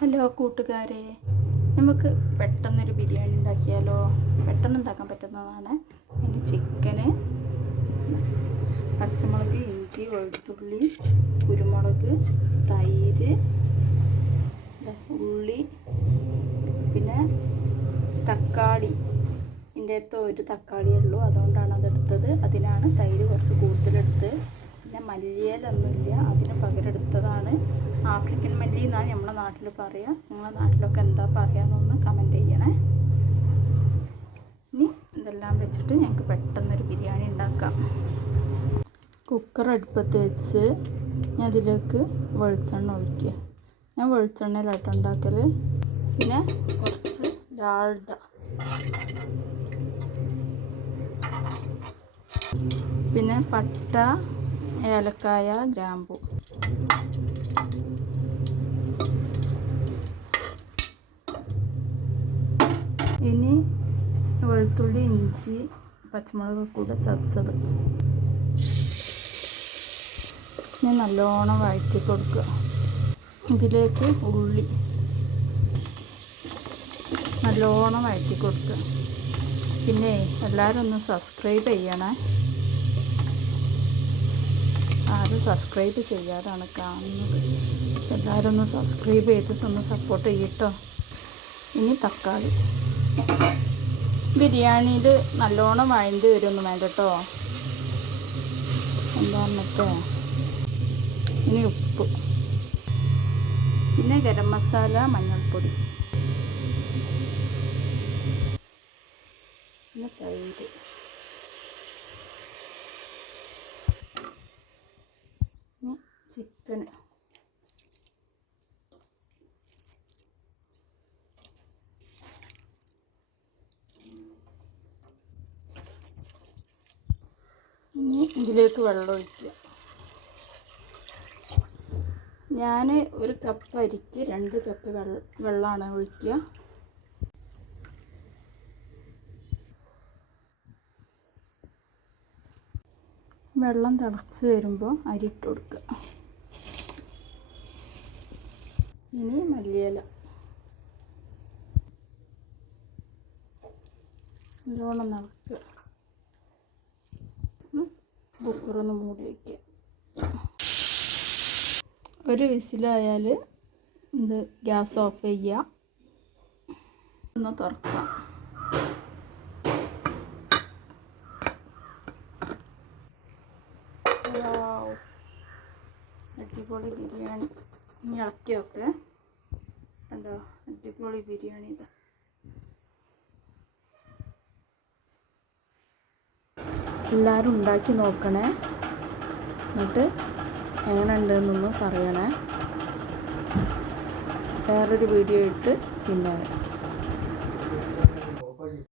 Hello കൂട്ടുകാരെ, നമുക്ക് പെട്ടെന്നൊരു ബിരിയാണി ഉണ്ടാക്കിയാലോ? പെട്ടെന്ന് ഉണ്ടാക്കാൻ പറ്റുന്നതാണ്. അതിന് ചിക്കന്, പച്ചമുളക്, ഇഞ്ചി, വെളുത്തുള്ളി, കുരുമുളക്, തൈര്, ഉള്ളി, പിന്നെ തക്കാളി. എൻ്റെ അടുത്ത് ഒരു തക്കാളിയേ ഉള്ളൂ, അതുകൊണ്ടാണ് അതെടുത്തത്. അതിനാണ് തൈര് കുറച്ച് കൂടുതലെടുത്ത്. പിന്നെ മല്ലിയിലൊന്നുമില്ല, അതിന് പകരം എടുത്തതാണ് ആഫ്രിക്കൻ മല്ലി എന്നാണ് നമ്മുടെ നാട്ടിൽ പറയുക. നിങ്ങളുടെ നാട്ടിലൊക്കെ എന്താ പറയുകയെന്നൊന്ന് കമൻറ്റ് ചെയ്യണേ. ഇനി ഇതെല്ലാം വെച്ചിട്ട് ഞങ്ങൾക്ക് പെട്ടെന്നൊരു ബിരിയാണി ഉണ്ടാക്കാം. കുക്കർ അടുപ്പത്ത് വെച്ച് ഞാൻ അതിലേക്ക് വെളിച്ചെണ്ണ ഒഴിക്കുക. ഞാൻ വെളിച്ചെണ്ണയിലായിട്ട് ഉണ്ടാക്കൽ. പിന്നെ കുറച്ച് ഡാൽഡ, പിന്നെ പട്ട, ഏലക്കായ, ഗ്രാമ്പു. ഇനി വെളുത്തുള്ളി, ഇഞ്ചി, പച്ചമുളക് കൂടെ ചതച്ചത് ഇനി നല്ലോണം വഴറ്റി കൊടുക്കുക. ഇതിലേക്ക് ഉള്ളി നല്ലോണം വഴറ്റി കൊടുക്കുക. പിന്നെ എല്ലാവരും ഒന്ന് സബ്സ്ക്രൈബ് ചെയ്യണേ. ആരും സബ്സ്ക്രൈബ് ചെയ്യാതാണ് കാണുന്നത്. എല്ലാവരും ഒന്ന് സബ്സ്ക്രൈബ് ചെയ്ത് ഒന്ന് സപ്പോർട്ട് ചെയ്യട്ടോ. ഇനി തക്കാളി. ബിരിയാണിയിൽ നല്ലോണം വഴണ്ടി വരുമൊന്നും വേണ്ട കേട്ടോ. എന്താണെന്നൊക്കെ. ഇനി ഉപ്പ്, പിന്നെ ഗരം മസാല, മഞ്ഞൾപ്പൊടി, പിന്നെ തൈര്. ഇനി ചിക്കന്. ഇനി ഇതിലേക്ക് വെള്ളം ഒഴിക്കുക. ഞാൻ ഒരു കപ്പ് അരിക്ക് 2 കപ്പ് വെള്ളമാണ് ഒഴിക്കുക. വെള്ളം തിളച്ച് വരുമ്പോൾ അരി ഇട്ട് കൊടുക്കുക. ഇനി മല്ലിയില നല്ലോണം നിറക്കുക. കുക്കറൊന്ന് മൂടി വയ്ക്കുക. ഒരു വിസിലായാൽ ഇത് ഗ്യാസ് ഓഫ് ചെയ്യുക. ഒന്ന് തുറക്കാം. അടിപൊളി ബിരിയാണി. ഇനി ഇളക്കി വെക്ക്. കണ്ടോ, അടിപൊളി ബിരിയാണി. ഇതാ എല്ലാവരും ഉണ്ടാക്കി നോക്കണേ. എന്നിട്ട് എങ്ങനെ ഉണ്ടെന്നൊന്ന് പറയണേ. വേറൊരു വീഡിയോ ഇട്ട് പിന്നെ